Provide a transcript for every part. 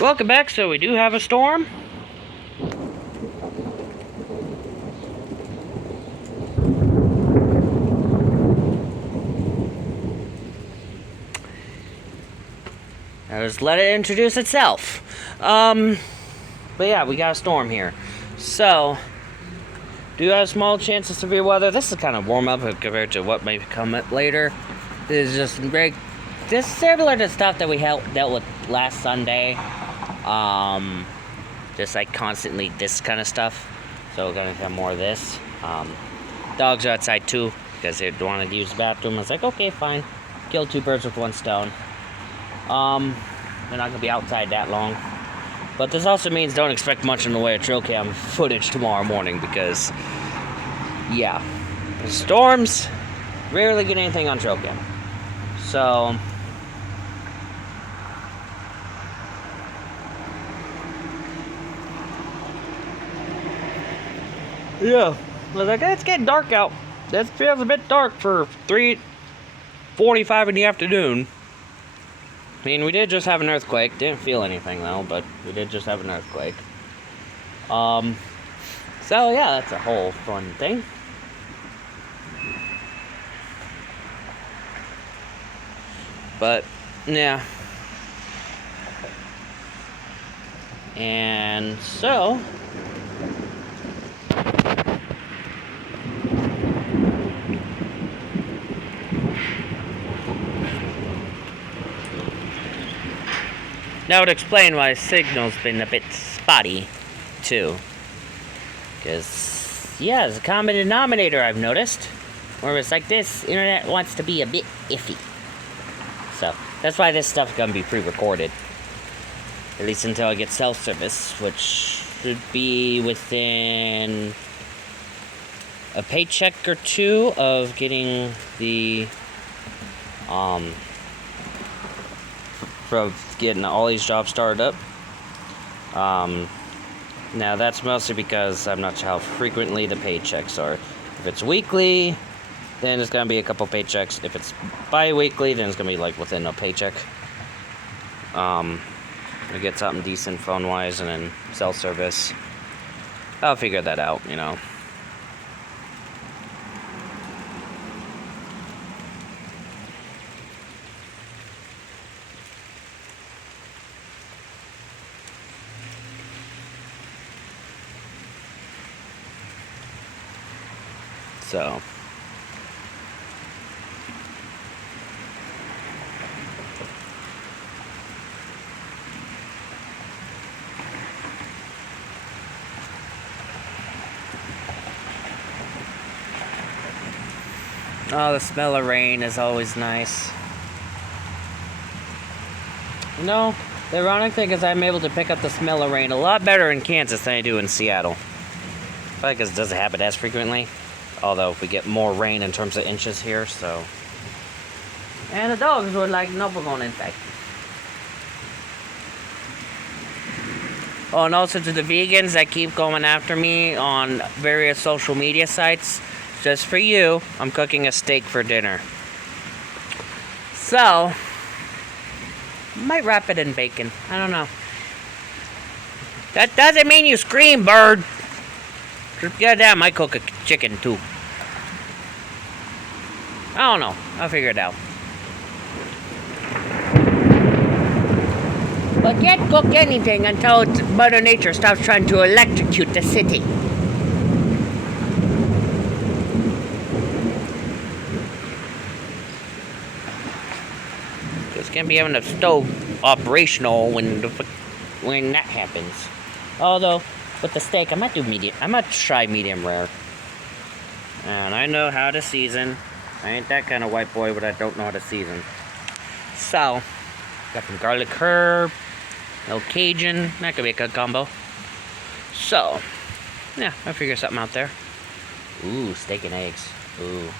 Welcome back. So we do have a storm. I'll just let it introduce itself. But yeah, we got a storm here. So, do have small chance of severe weather. This is kind of warm up compared to what may come up later. This is just very, just similar to stuff that we dealt with last Sunday. Just like constantly this kind of stuff. So we're gonna have more of this. Dogs are outside too because they wanted to use the bathroom. I was like, okay, fine. Kill two birds with one stone. They're not gonna be outside that long. But this also means don't expect much in the way of trail cam footage tomorrow morning because, yeah, the storms rarely get anything on trail cam. So, yeah, I was like, it's getting dark out. That feels a bit dark for 3:45 in the afternoon. I mean, we did just have an earthquake. Didn't feel anything, though, but we did just have an earthquake. So, yeah, that's a whole fun thing. But, yeah. And so... that would explain why signal's been a bit spotty, too. Because, yeah, there's a common denominator I've noticed. Where it's like this, internet wants to be a bit iffy. So, that's why this stuff's gonna be pre-recorded. At least until I get cell service, which should be within a paycheck or two of getting the, of getting all these jobs started up. Now that's mostly because I'm not sure how frequently the paychecks are. If it's weekly, then it's gonna be a couple paychecks. If it's bi-weekly, then it's gonna be like within a paycheck. We get something decent phone-wise and then cell service. I'll figure that out, you know. So, oh, the smell of rain is always nice. You know, the ironic thing is I'm able to pick up the smell of rain a lot better in Kansas than I do in Seattle. Probably because it doesn't happen as frequently. Although we get more rain in terms of inches here, so. And the dogs were like, no, we're going inside. Oh, and also to the vegans that keep going after me on various social media sites, just for you, I'm cooking a steak for dinner. So, might wrap it in bacon. I don't know. That doesn't mean you scream, bird. Goddamn, I cook a chicken too. I don't know. I'll figure it out. But can't cook anything until Mother Nature stops trying to electrocute the city. Just can't be having a stove operational when that happens. Although, with the steak, I might do medium. I might try medium rare. And I know how to season. I ain't that kind of white boy, but I don't know how to season. So, got some garlic herb, no Cajun. That could be a good combo. So, yeah, I'll figure something out there. Ooh, steak and eggs. Ooh.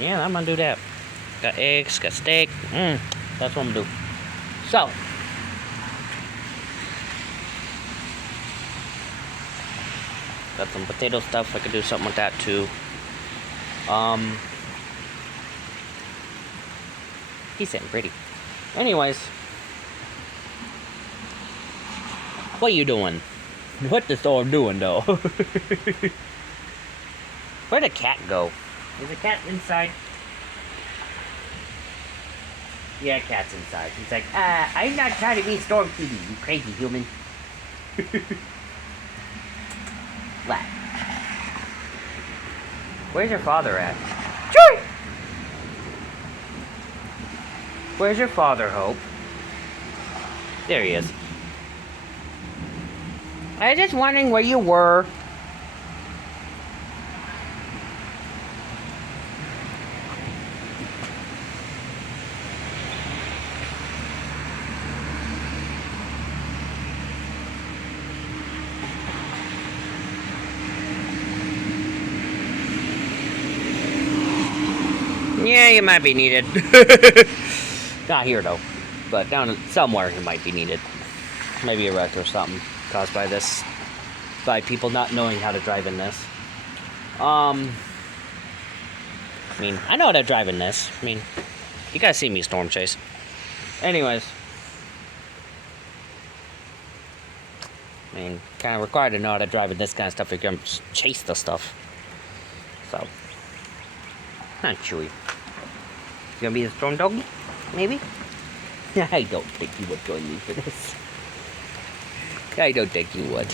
Yeah, I'm gonna do that. Got eggs, got steak. That's what I'm gonna do. So, got some potato stuff. I could do something with that too. Decent and pretty. Anyways, What you doing? What the storm doing, though? Where'd the cat go? Is the cat inside? Yeah, cat's inside. He's like, I'm not trying to be Storm Kitty, you crazy human. What? Where's your father at? Joy! Where's your father, Hope? There he is. I was just wondering where you were. Yeah, you might be needed. Not here, though. But down somewhere you might be needed. Maybe a wreck or something caused by this. By people not knowing how to drive in this. I mean, I know how to drive in this. I mean, you guys see me storm chase. Anyways. I mean, kind of required to know how to drive in this kind of stuff if you're going to chase the stuff. So. Not Chewy. You gonna be a storm doggy? Maybe? I don't think you would join me for this. I don't think you would.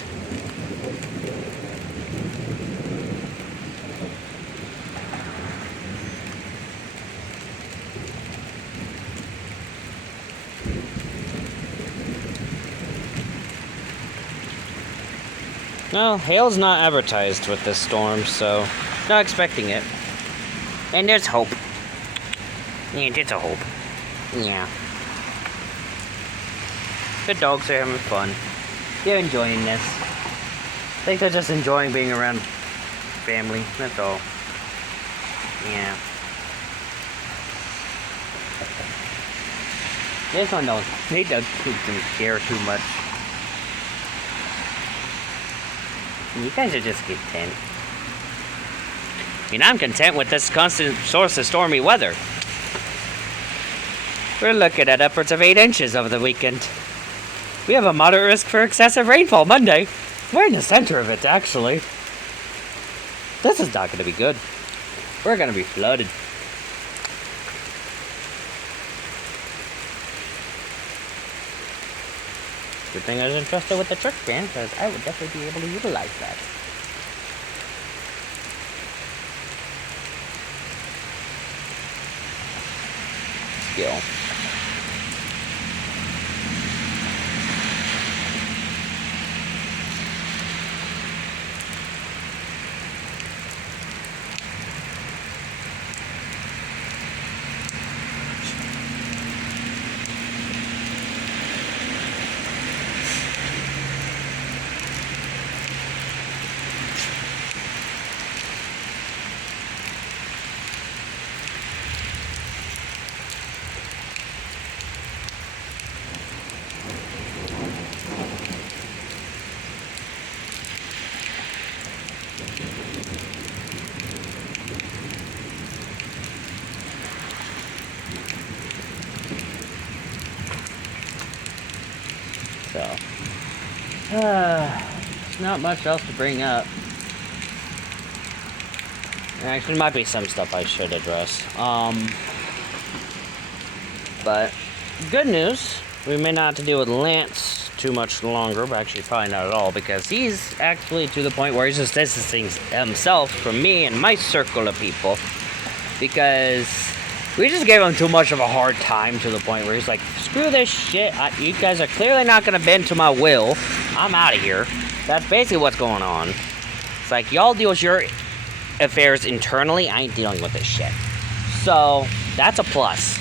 Well, hail's not advertised with this storm, so not expecting it. And there's hope. Yeah, there's a hope. Yeah. The dogs are having fun. They're enjoying this. I think they're just enjoying being around family. That's all. Yeah. This one don't. They don't care too much. You guys are just content. I mean, I'm content with this constant source of stormy weather. We're looking at upwards of 8 inches over the weekend. We have a moderate risk for excessive rainfall Monday. We're in the center of it, actually. This is not going to be good. We're going to be flooded. Good thing I was entrusted with the truck van, because I would definitely be able to utilize that. Skill. So, there's not much else to bring up. Actually, there might be some stuff I should address. But, good news, we may not have to deal with Lance too much longer, but actually probably not at all, because he's actually to the point where he's just distancing himself from me and my circle of people, because we just gave him too much of a hard time to the point where he's like, screw this shit, you guys are clearly not going to bend to my will, I'm out of here. That's basically what's going on. It's like, y'all deal with your affairs internally, I ain't dealing with this shit. So, that's a plus.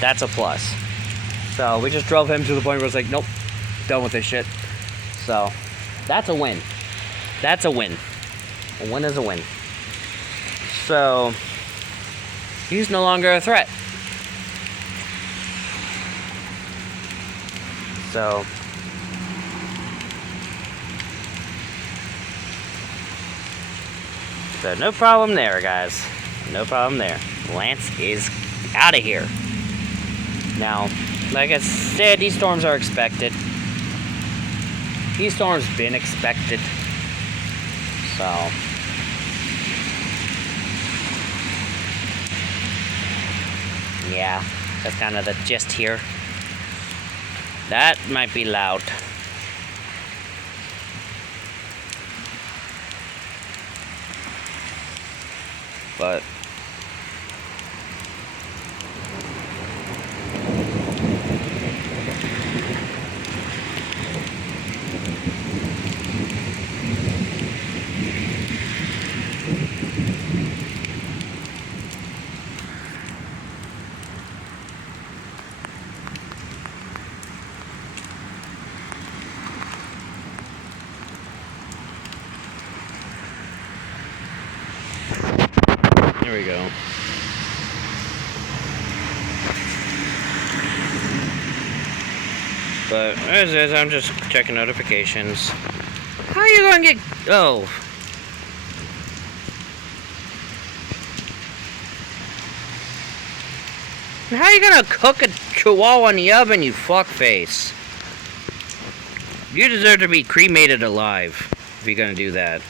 That's a plus. So, we just drove him to the point where it's like, nope, done with this shit. So, that's a win. That's a win. A win is a win. So, he's no longer a threat. So, no problem there, guys. No problem there. Lance is out of here. Now, like I said, these storms are expected. Heat storm's been expected. So. Yeah, that's kind of the gist here. That might be loud. But there we go. But as is, I'm just checking notifications. How are you gonna get? Oh. How are you gonna cook a chihuahua in the oven, you fuckface? You deserve to be cremated alive if you're gonna do that.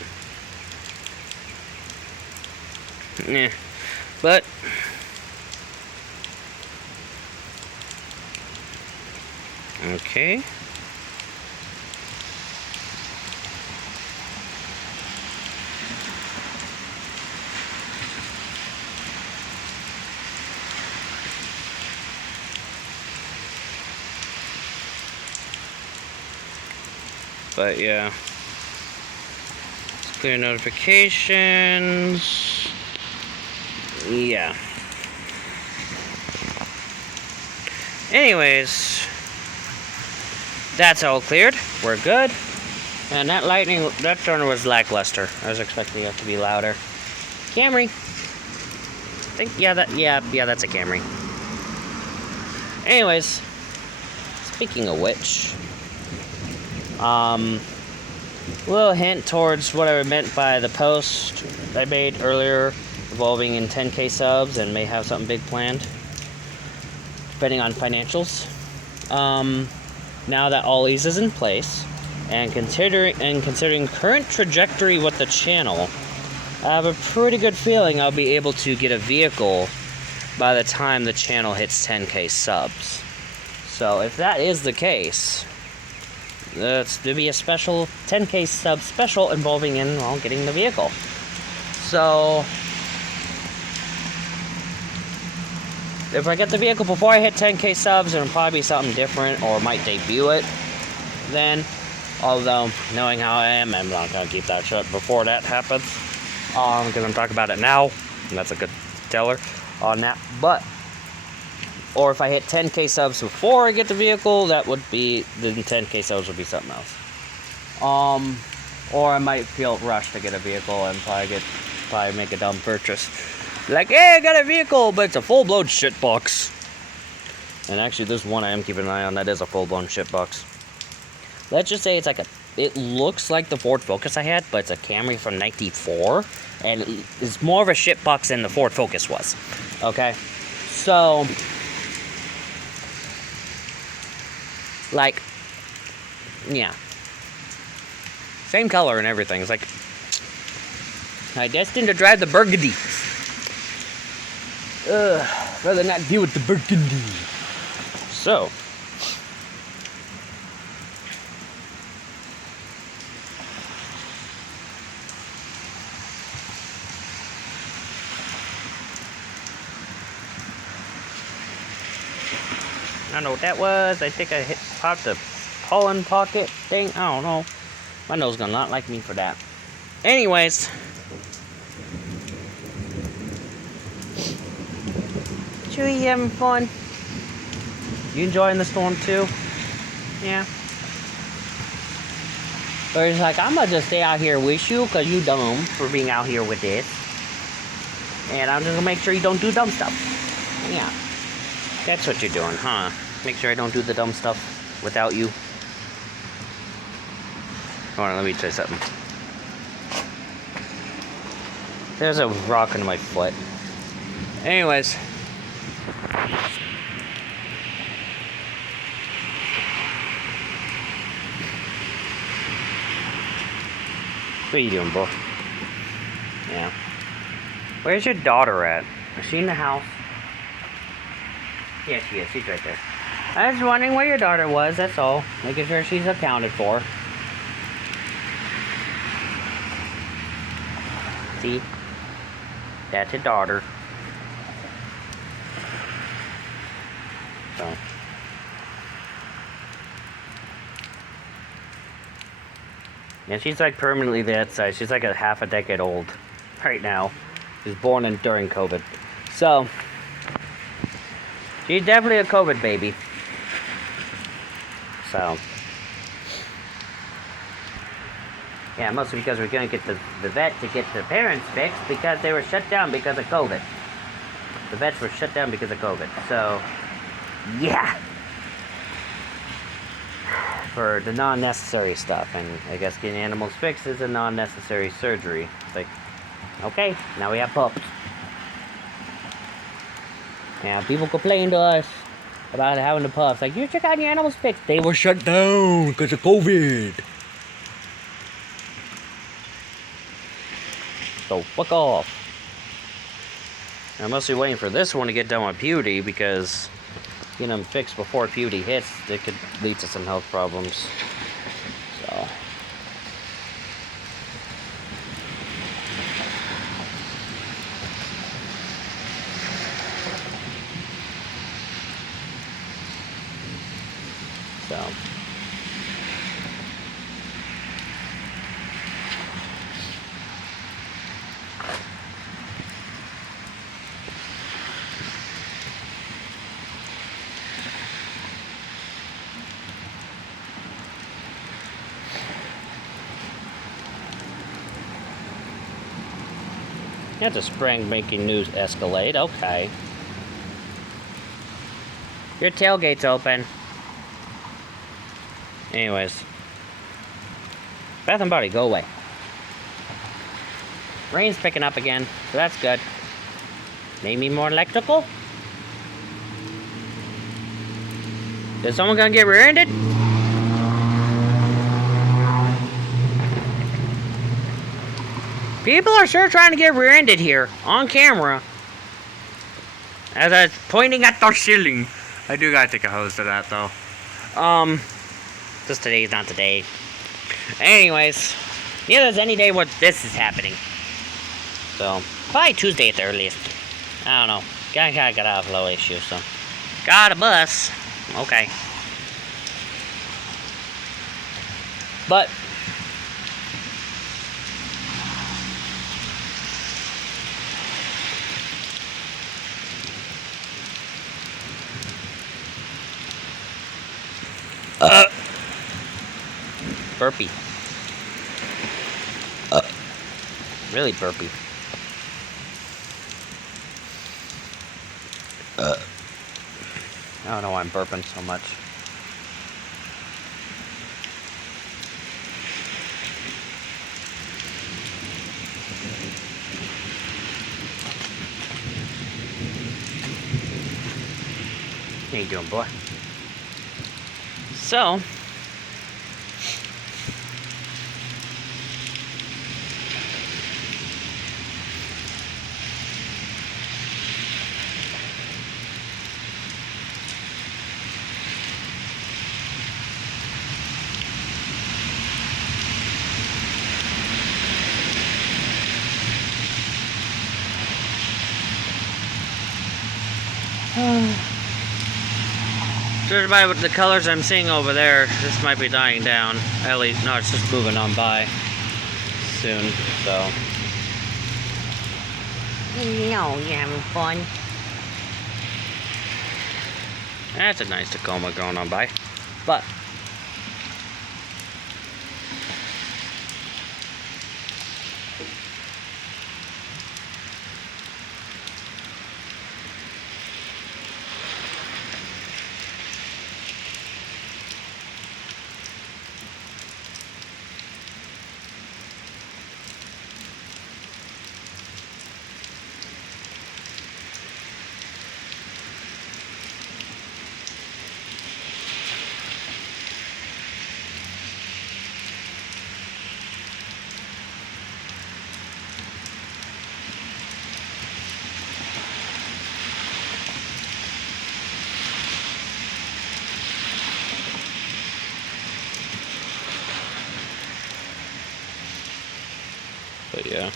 Nah. But okay. But yeah. Let's clear notifications. Yeah. Anyways, that's all cleared. We're good. And that thunder was lackluster. I was expecting it to be louder. Camry. I think yeah, that's a Camry. Anyways, speaking of which, little hint towards what I meant by the post I made earlier, involving in 10K subs, and may have something big planned, depending on financials. Now that all ease is in place, and considering current trajectory with the channel, I have a pretty good feeling I'll be able to get a vehicle by the time the channel hits 10K subs. So if that is the case, there'll be a special 10K sub special involving in, well, getting the vehicle. So if I get the vehicle before I hit 10K subs, it'll probably be something different, or might debut it then. Although, knowing how I am, I'm not going to keep that shut before that happens. Because I'm talking about it now, and that's a good teller on that. But, or if I hit 10K subs before I get the vehicle, that would be, then 10K subs would be something else. Or I might feel rushed to get a vehicle and probably make a dumb purchase. Like, hey, I got a vehicle, but it's a full-blown shitbox. And actually, there's one I am keeping an eye on that is a full-blown shitbox. Let's just say it's like it looks like the Ford Focus I had, but it's a Camry from '94, and it's more of a shitbox than the Ford Focus was. Okay? So, like, yeah. Same color and everything. It's like, I destined to drive the Burgundy. Rather not deal with the Burgundy. So, I don't know what that was. I think I popped the pollen pocket thing. I don't know. My nose gonna not like me for that. Anyways. Chewy, you having fun? You enjoying the storm too? Yeah. Or he's like, I'm gonna just stay out here with you because you dumb for being out here with this. And I'm just gonna make sure you don't do dumb stuff. Yeah. That's what you're doing, huh? Make sure I don't do the dumb stuff without you. Hold on, let me try something. There's a rock in my foot. Anyways. What are you doing, bro? Yeah. Where's your daughter at? Is she in the house? Yeah, she is. She's right there. I was wondering where your daughter was, that's all. Making sure she's accounted for. See? That's a daughter. So. Yeah, she's like permanently that size. She's like a half a decade old right now. She was born during COVID. So, she's definitely a COVID baby. So. Yeah, mostly because we're going to get the vet to get the parents fixed because they were shut down because of COVID. The vets were shut down because of COVID. So, yeah. For the non-necessary stuff. And I guess getting animals fixed is a non-necessary surgery. It's like, okay, now we have pups. Yeah, people complain to us about having the pups. Like, you check out your animals fixed. They were shut down because of COVID. So, fuck off. I'm mostly waiting for this one to get done with puberty because getting them fixed before puberty hits, it could lead to some health problems. So. Yeah, the spring making news escalate. Okay. Your tailgate's open. Anyways. Bath and Body, go away. Rain's picking up again, so that's good. Maybe more electrical? Is someone gonna get rear-ended? People are sure trying to get rear-ended here, on camera. As I was pointing at the ceiling. I do gotta take a hose to that, though. Just today's not today. Anyways, yeah, there's any day where this is happening. So, probably Tuesday at the earliest. I don't know. Gotta get out of low issue, so. Got a bus. Okay. But burpee. Really burpee. I don't know why I'm burping so much. How you doing, boy? So, judging by the colors I'm seeing over there, this might be dying down. At least, no, it's just moving on by soon, so. You know, you having fun. That's a nice Tacoma going on by. But But yeah.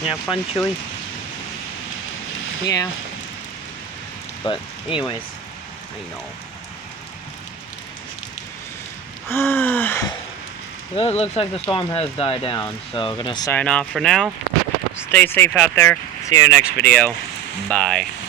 Yeah, fun, Chewy? Yeah. But, anyways, I know. Well, it looks like the storm has died down, so I'm gonna sign off for now. Stay safe out there. See you in the next video. Bye.